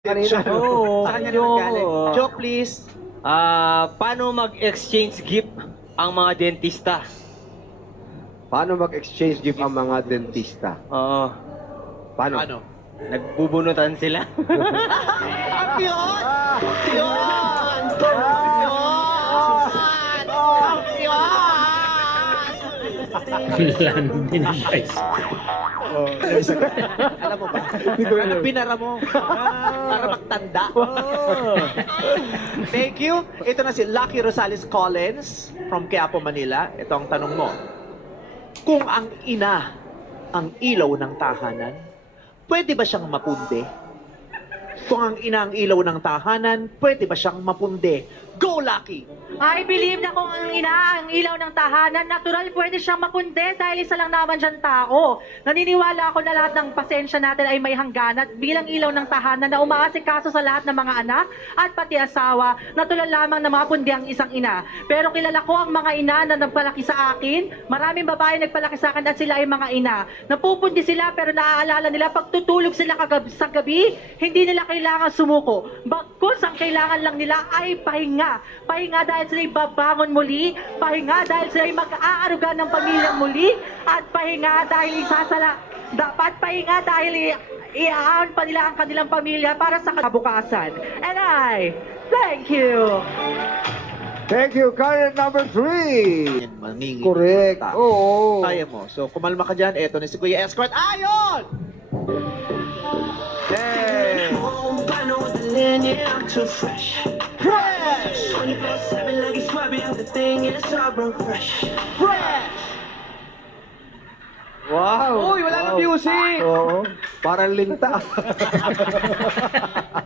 Kanina. Oo. Sa kanya naman galing. Oo. Joke, please. Paano mag-exchange gift ang mga dentista? Paano mag-exchange gift ang mga dentista? Oo. Paano? Ano? Nagbubunutan sila. Ang cute! Cute! Lalo din guys. Alam mo ba? Ano pinara mo? Para magtanda. Thank you. Ito na si Lucky Rosales Collins from Quiapo, Manila. Ito ang tanong mo. Kung ang ina ang ilaw ng tahanan, pwede ba siyang mapundi? Kung ang ina ang ilaw ng tahanan, pwede ba siyang mapundi? Go, Lucky! I believe na kung ang ina ang ilaw ng tahanan, natural pwede siyang mapundi dahil isa lang naman dyan tao. Naniniwala ako na lahat ng pasensya natin ay may hanggan at bilang ilaw ng tahanan na umaasikaso sa lahat ng mga anak at pati asawa, natural lamang na mapundi ang isang ina. Pero kilala ko ang mga ina na nagpalaki sa akin. Maraming babae nagpalaki sa akin at sila ay mga ina. Napupundi sila pero naaalala nila pag tutulog sila sa gabi, hindi nila kailangan sumuko. Bagkus ang kailangan lang nila ay pahinga. Pahinga dahil sila'y babangon muli, pahinga dahil sila'y mag-aaruga ng pamilyang muli, at pahinga dahil dapat pahinga dahil iaahon pa nila ang kanilang pamilya para sa kinabukasan. And I thank you. Thank you, card number 3. Yan, mangingi. Correct. Oo. Kaya mo. So, kumalma ka dyan. Eto na si Kuya Escort. Ayon! Hey. Fresh! 24/7 lagi swabe ang dating and sobrang fresh. Fresh! Wow. Uy, wala na music. Oo. Parang linta.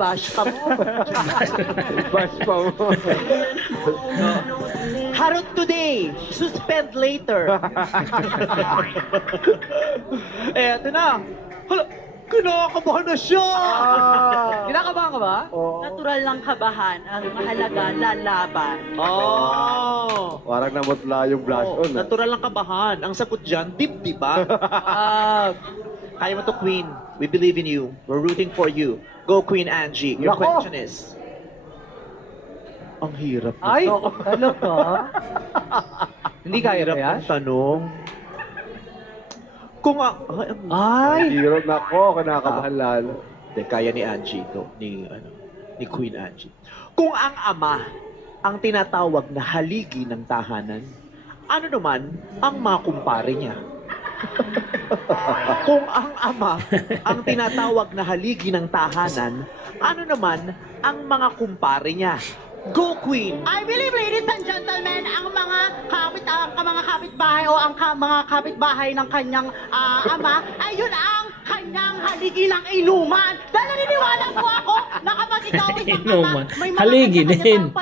Bash ka mo. Bash pa mo. Harot today, suspend later. Eto na. Hala, kinakabahan na siya. Kinakabahan ka ba? Oo. Natural lang kabahan, ang mahalaga lalaban. Oh. Parang namutla yung blush on. ah. Natural lang kabahan. Ang sagot dyan, deep, di ba? Kaya mo to, Queen. We believe in you. We're rooting for you. Go, Queen Angie. Your Nako. question is... Ang hirap na. Ay, ano to? Hindi kaya ba Hirap yan? ng tanong. Kung Ay! Hero na ko, kinakabahan lalo. Hindi, kaya ni Angie to. Ni Queen Angie. Kung ang ama ang tinatawag na haligi ng tahanan, ano naman ang mga kumpare niya? Kung ang ama ang tinatawag na haligi ng tahanan, ano naman ang mga kumpare niya? Go, Queen! I believe, ladies and gentlemen, ang mga kapitbahay o ang mga kapitbahay ng kanyang ama, ay yun ang kanyang haligi ng inuman. Dahil naniniwala po ako na kapag ikaw isang ama, Inuman. may mga Haligi kanya-kanya din. kang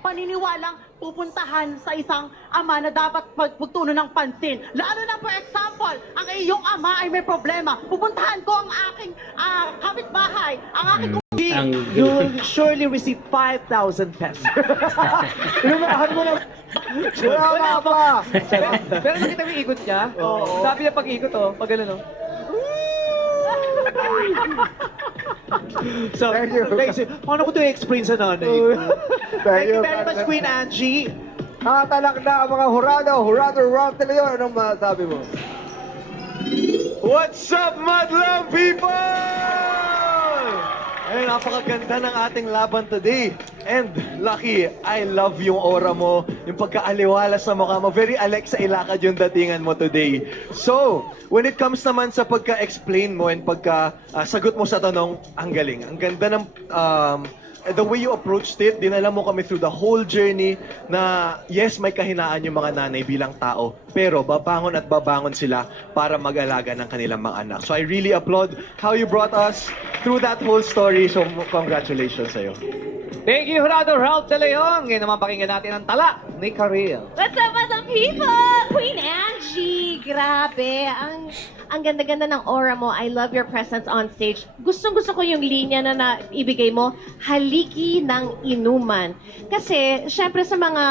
paniniwalang pupuntahan sa isang ama na dapat magtuno ng pansin. Lalo na, for example, ang iyong ama ay may problema. Pupuntahan ko ang aking kapitbahay, ang aking Ang You'll surely receive 5,000 pesos. Inumahan mo na. Wala pa. Pero nakita mo yung ikot niya? Oo. Sabi niya pag-ikot, oh. Pag gano'n, oh. So, Thank you. paano ko ito i-explain sa nanay ko? Thank you very much, Card Queen Angie. Tatalak na ang mga hurado. Hurado Rock de Leon. Anong masabi mo? What's up, Madlang people? Ayun, napakaganda ng ating laban today. And, Lucky, I love yung aura mo, yung pagkaaliwala sa mukha mo. Very Alexa Ilacad yung datingan mo today. So, when it comes naman sa pagka-explain mo and pagka-sagot mo sa tanong, ang galing. Ang ganda ng the way you approached it, dinala mo kami through the whole journey na yes, may kahinaan yung mga nanay bilang tao, pero babangon at babangon sila para mag-alaga ng kanilang mga anak. So I really applaud how you brought us through that whole story. So congratulations sa'yo. Thank you, Jurado Ralph De Leon. Ngayon naman pakinggan natin ang tala ni Karil. What's up, people? Queen Angie! Grabe, ang ganda-ganda ng aura mo. I love your presence on stage. Gustong-gusto ko yung linya na naibigay mo, haligi ng inuman. Kasi, syempre sa mga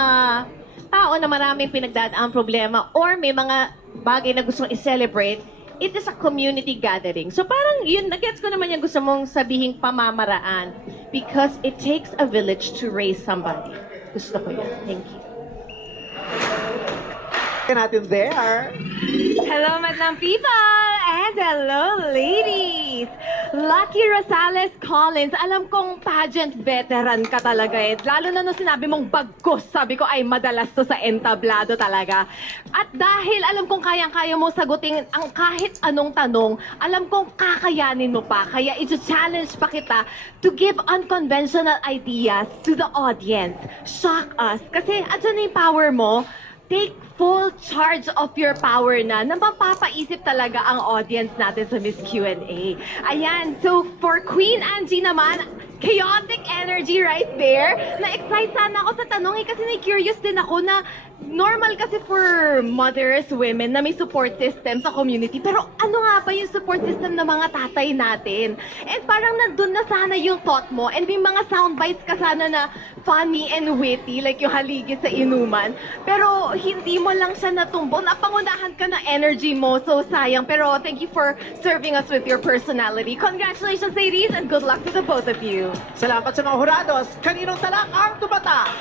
tao na maraming pinagdadaang problema or may mga bagay na gustong i-celebrate, it is a community gathering. So parang yun, nagets ko naman yung gusto mong sabihing pamamaraan. Because it takes a village to raise somebody. Gusto ko yan. Thank you. Natin there. Hello, madlang people! And hello, ladies! Lucky Rosales Collins, alam kong pageant veteran ka talaga eh. Lalo na nung sinabi mong bagkos, sabi ko ay madalas to sa entablado talaga. At dahil alam kong kayang-kaya mo sagutin ang kahit anong tanong, alam kong kakayanin mo pa. Kaya i-challenge pa kita to give unconventional ideas to the audience. Shock us. Kasi andyan na yung power mo. Take full charge of your power na mapapaisip talaga ang audience natin sa Miss Q&A. Ayan, so for Queen Angie naman, chaotic energy right there. Na-excite sana ako sa tanong kasi na-curious din ako na normal kasi for mothers, women, na may support system sa community. Pero ano nga ba yung support system ng mga tatay natin? And parang nandun na sana yung thought mo and may mga soundbites ka sana na funny and witty, like yung haligi sa inuman. Pero hindi mo lang siya natumbo. Napangunahan ka ng energy mo, so sayang. Pero thank you for serving us with your personality. Congratulations, ladies, and good luck to the both of you. Salamat sa mga hurados. Kaninong talak ang tumata?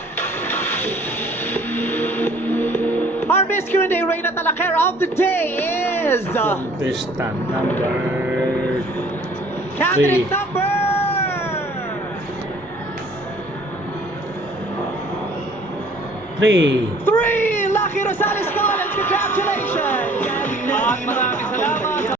Our Miss Q&A Reina Talakera of the day is Contestant number candidate 3. number 3, Lucky Rosales Collins. Congratulations! At maraming salamat.